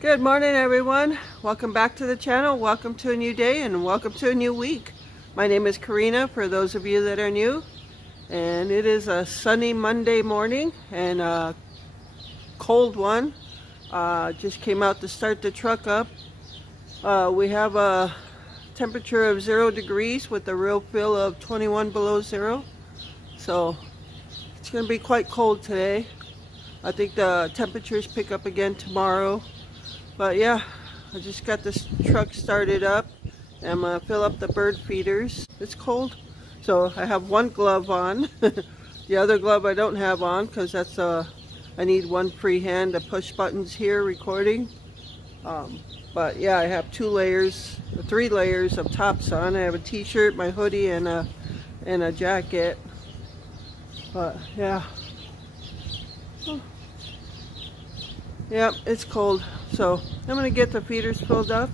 Good morning, everyone. Welcome back to the channel. Welcome to a new day and welcome to a new week. My name is Corinna, for those of you that are new, and it is a sunny Monday morning and a cold one. Just came out to start the truck up. We have a temperature of 0 degrees with a real feel of 21 below zero, so it's going to be quite cold today. I think the temperatures pick up again tomorrow. But yeah, I just got this truck started up. I'm gonna fill up the bird feeders. It's cold, so I have one glove on. The other glove I don't have on because that's I need one free hand to push buttons here recording. But yeah, I have 3 layers of tops on. I have a t-shirt, my hoodie, and a jacket. But yeah. Yep, it's cold, so I'm gonna get the feeders filled up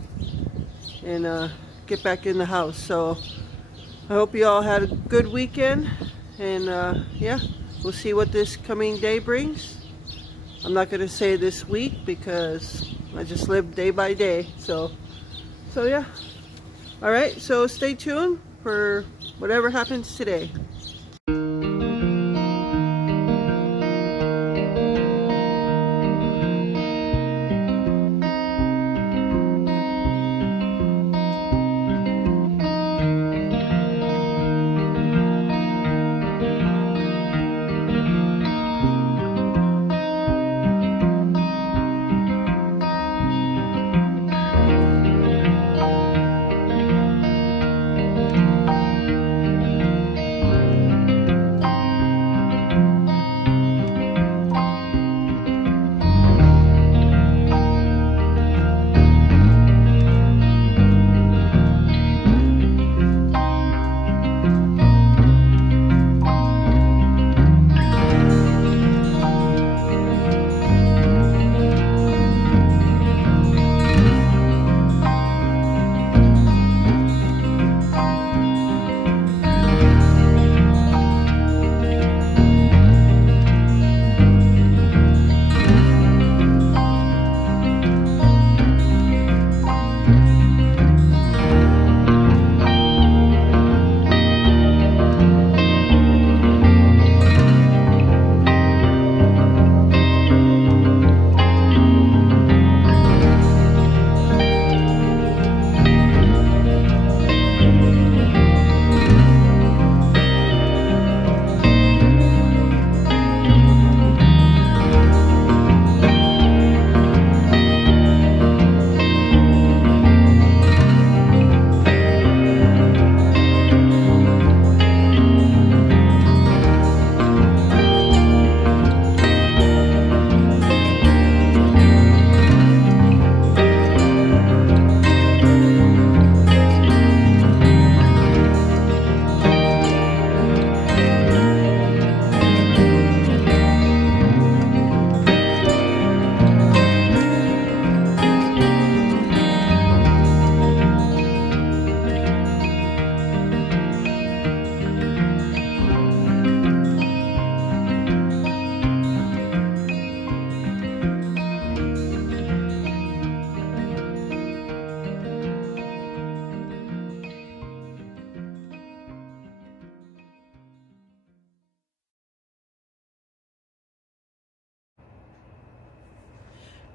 and get back in the house. So I hope you all had a good weekend, and yeah, we'll see what this coming day brings. I'm not gonna say this week because I just live day by day. So yeah. All right, so stay tuned for whatever happens today.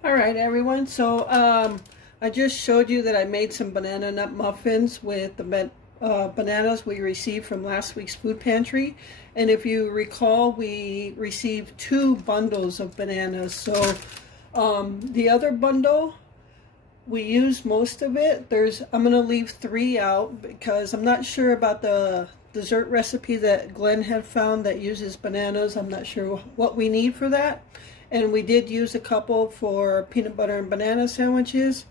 All right, everyone, so I just showed you that I made some banana nut muffins with the bananas we received from last week's food pantry. And if you recall, we received 2 bundles of bananas. So the other bundle, we used most of it. I'm going to leave 3 out because I'm not sure about the dessert recipe that Glenn had found that uses bananas. I'm not sure what we need for that. And we did use a couple for peanut butter and banana sandwiches.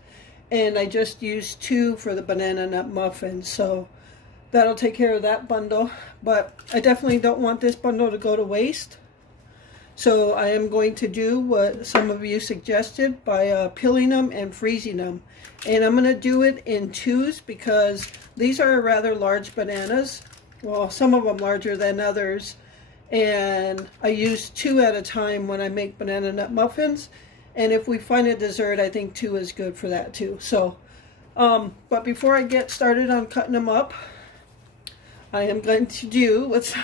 And I just used 2 for the banana nut muffins. So that'll take care of that bundle. But I definitely don't want this bundle to go to waste. So I am going to do what some of you suggested by peeling them and freezing them. And I'm going to do it in 2s because these are rather large bananas. Well, some of them larger than others. And I use 2 at a time when I make banana nut muffins. And if we find a dessert, I think 2 is good for that too. So, but before I get started on cutting them up, I am going to do what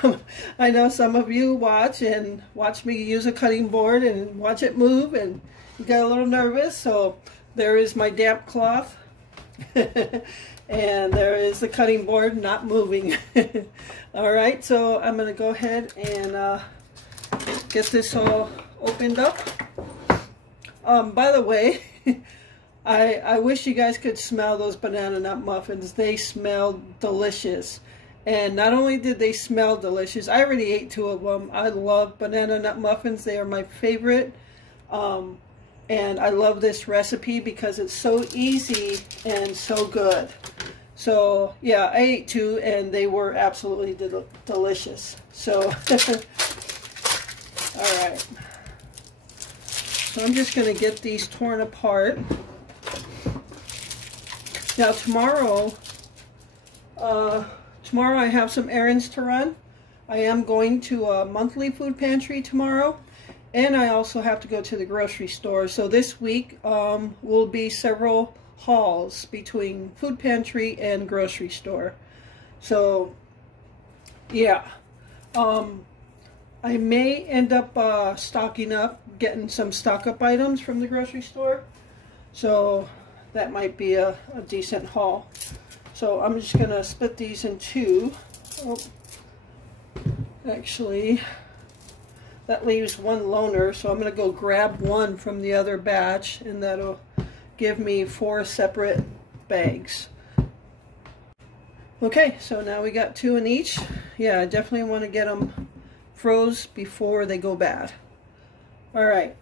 I know some of you watch me use a cutting board and watch it move, and you get a little nervous. So there is my damp cloth and there is the cutting board not moving. All right, so I'm going to go ahead and get this all opened up. By the way, I wish you guys could smell those banana nut muffins. They smell delicious. And not only did they smell delicious, I already ate 2 of them. I love banana nut muffins. They are my favorite. And I love this recipe because it's so easy and so good. So yeah, I ate 2 and they were absolutely delicious. So, all right. So I'm just going to get these torn apart. Now tomorrow I have some errands to run. I am going to a monthly food pantry tomorrow, and I also have to go to the grocery store. So this week will be several hauls between food pantry and grocery store. So yeah, I may end up stocking up, getting some stock up items from the grocery store. So that might be a decent haul. So I'm just going to split these in 2. Oh, actually, that leaves 1 loner, so I'm going to go grab 1 from the other batch, and that'll give me 4 separate bags. Okay, so now we got 2 in each. Yeah, I definitely want to get them froze before they go bad. Alright,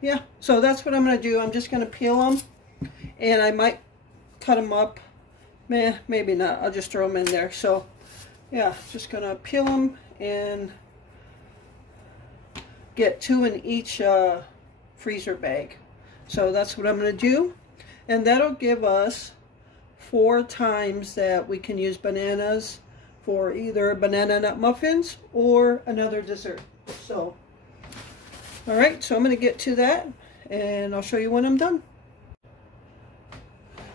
yeah, so that's what I'm going to do. I'm just going to peel them, and I might cut them up. Maybe not. I'll just throw them in there. So yeah, just gonna peel them and get 2 in each freezer bag. So that's what I'm gonna do, and that'll give us 4 times that we can use bananas for either banana nut muffins or another dessert. So all right, so I'm gonna get to that and I'll show you when I'm done.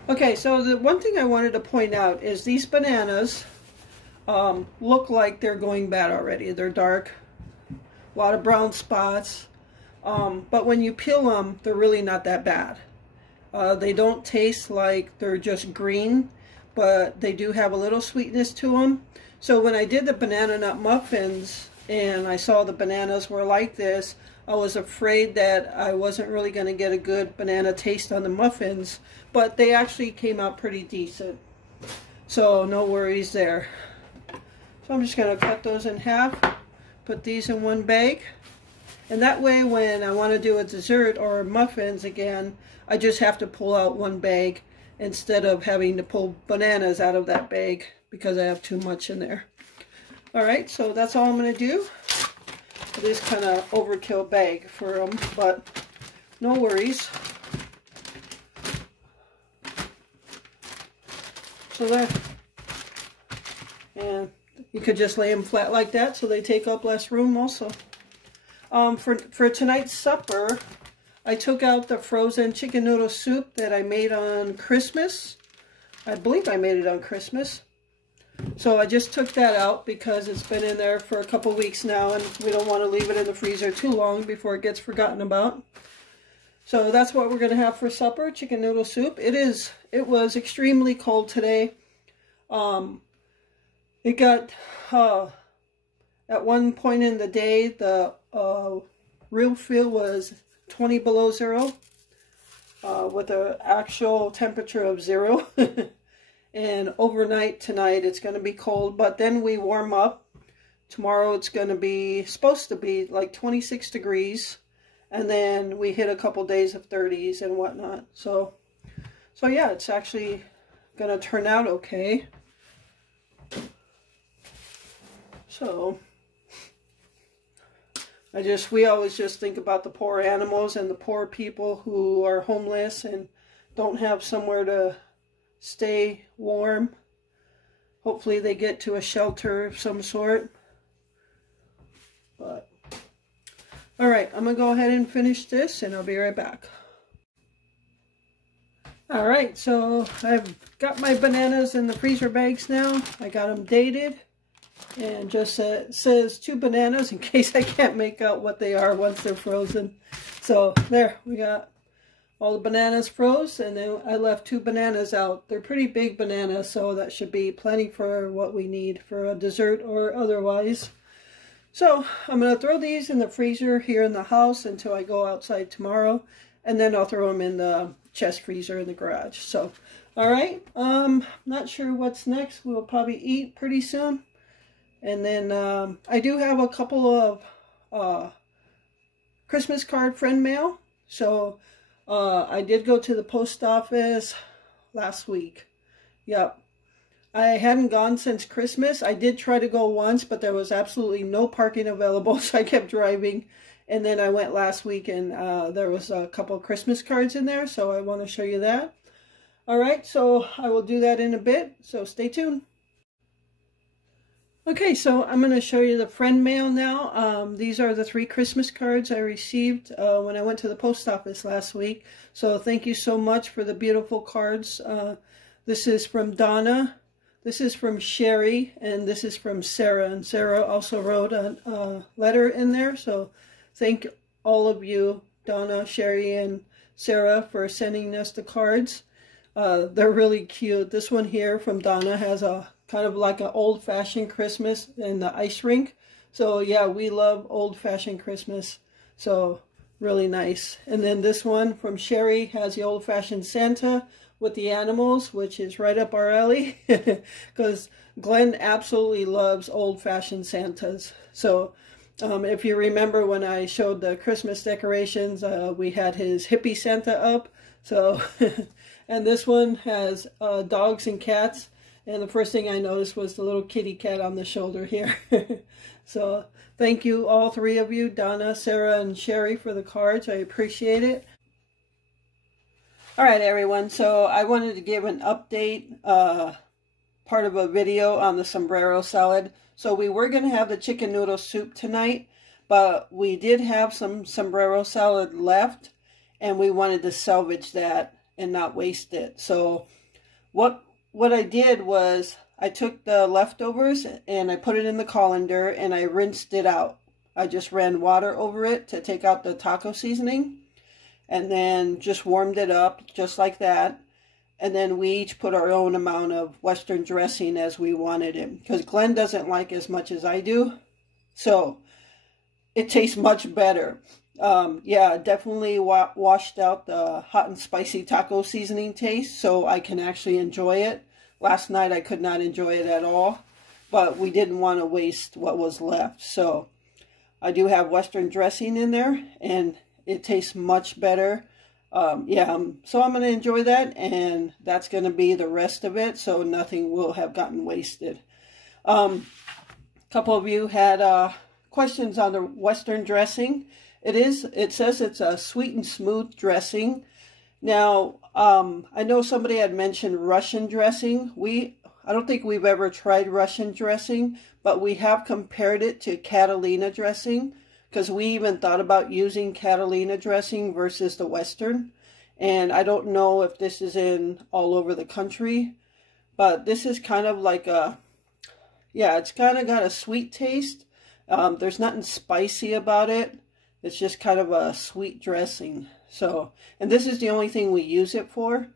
Okay, so the one thing I wanted to point out is these bananas look like they're going bad already. They're dark, a lot of brown spots, but when you peel them, they're really not that bad. They don't taste like they're just green, but they do have a little sweetness to them. So when I did the banana nut muffins and I saw the bananas were like this, I was afraid that I wasn't really going to get a good banana taste on the muffins, but they actually came out pretty decent. So no worries there. So I'm just going to cut those in half, put these in 1 bag, and that way when I want to do a dessert or muffins again, I just have to pull out 1 bag instead of having to pull bananas out of that bag because I have too much in there. Alright, so that's all I'm going to do. It is kind of overkill bag for them, but no worries. So there. And you could just lay them flat like that so they take up less room also. For tonight's supper, I took out the frozen chicken noodle soup that I made on Christmas. I believe I made it on Christmas. So I just took that out because it's been in there for a couple weeks now and we don't want to leave it in the freezer too long before it gets forgotten about. So that's what we're going to have for supper, chicken noodle soup. It was extremely cold today. It got, at one point in the day, the real feel was 20 below 0 with an actual temperature of 0. And overnight tonight it's going to be cold, but then we warm up. Tomorrow it's going to be, supposed to be like 26 degrees, and then we hit a couple days of 30s and whatnot. So yeah, it's actually going to turn out okay. So we always just think about the poor animals and the poor people who are homeless and don't have somewhere to stay warm. Hopefully they get to a shelter of some sort. But All right, I'm gonna go ahead and finish this and I'll be right back. All right, so I've got my bananas in the freezer bags now. I got them dated and just says 2 bananas in case I can't make out what they are once they're frozen. So there, we got all the bananas froze, and then I left 2 bananas out. They're pretty big bananas, so that should be plenty for what we need for a dessert or otherwise. So I'm going to throw these in the freezer here in the house until I go outside tomorrow, and then I'll throw them in the chest freezer in the garage. So, all right, not sure what's next. We'll probably eat pretty soon. And then I do have a couple of Christmas card friend mail. So I did go to the post office last week. Yep. I hadn't gone since Christmas. I did try to go once, but there was absolutely no parking available, so I kept driving. And then I went last week, and there was a couple of Christmas cards in there, so I want to show you that. All right, so I will do that in a bit, so stay tuned. Okay, so I'm going to show you the friend mail now. These are the 3 Christmas cards I received when I went to the post office last week. So thank you so much for the beautiful cards. This is from Donna, this is from Sherry, and this is from Sarah. And Sarah also wrote a letter in there. So thank all of you, Donna, Sherry, and Sarah, for sending us the cards. They're really cute. This one here from Donna has a kind of like an old-fashioned Christmas in the ice rink. So yeah, we love old-fashioned Christmas. So really nice. And then this one from Sherry has the old-fashioned Santa with the animals, which is right up our alley. Because Glenn absolutely loves old-fashioned Santas. So if you remember when I showed the Christmas decorations, we had his hippie Santa up. So, and this one has dogs and cats. And the first thing I noticed was the little kitty cat on the shoulder here. So thank you, all 3 of you, Donna, Sarah, and Sherry, for the cards. I appreciate it. All right, everyone. So I wanted to give an update, part of a video on the sombrero salad. So we were going to have the chicken noodle soup tonight, but we did have some sombrero salad left, and we wanted to salvage that and not waste it. So what I did was I took the leftovers and I put it in the colander and I rinsed it out. I just ran water over it to take out the taco seasoning, and then just warmed it up just like that. And then we each put our own amount of Western dressing as we wanted it, because Glenn doesn't like as much as I do. So it tastes much better. Yeah, definitely washed out the hot and spicy taco seasoning taste, so I can actually enjoy it. Last night I could not enjoy it at all, but we didn't want to waste what was left. So I do have Western dressing in there, and it tastes much better. Yeah, so I'm going to enjoy that, and that's going to be the rest of it, so nothing will have gotten wasted. A couple of you had questions on the Western dressing. It says it's a sweet and smooth dressing. Now, I know somebody had mentioned Russian dressing. I don't think we've ever tried Russian dressing, but we have compared it to Catalina dressing, because we even thought about using Catalina dressing versus the Western. And I don't know if this is in all over the country, but this is kind of like yeah, it's kind of got a sweet taste. There's nothing spicy about it. It's just kind of a sweet dressing. So, and this is the only thing we use it for.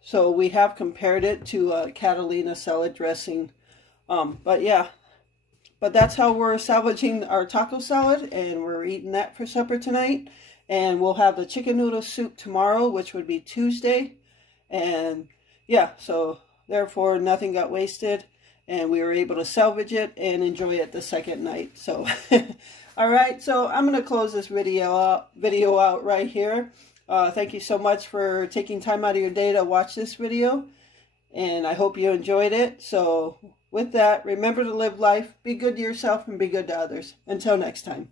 So we have compared it to Catalina salad dressing. But yeah, but that's how we're salvaging our taco salad, and we're eating that for supper tonight. And we'll have the chicken noodle soup tomorrow, which would be Tuesday. And yeah, so therefore nothing got wasted, and we were able to salvage it and enjoy it the second night. So all right, so I'm going to close this video out right here. Thank you so much for taking time out of your day to watch this video, and I hope you enjoyed it. So with that, remember to live life, be good to yourself, and be good to others. Until next time.